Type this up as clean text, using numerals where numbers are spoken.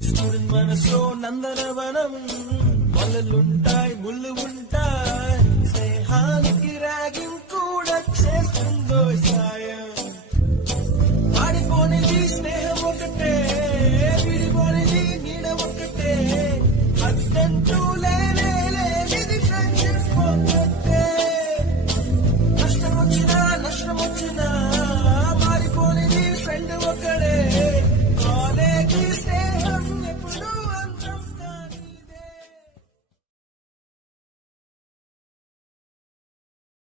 student మనసో నందనవనం మొలలుంటాయి ముళ్ళు ఉంటాయి స్నేహానికి ర్యాగింగ్ కూడా చేస్తుందో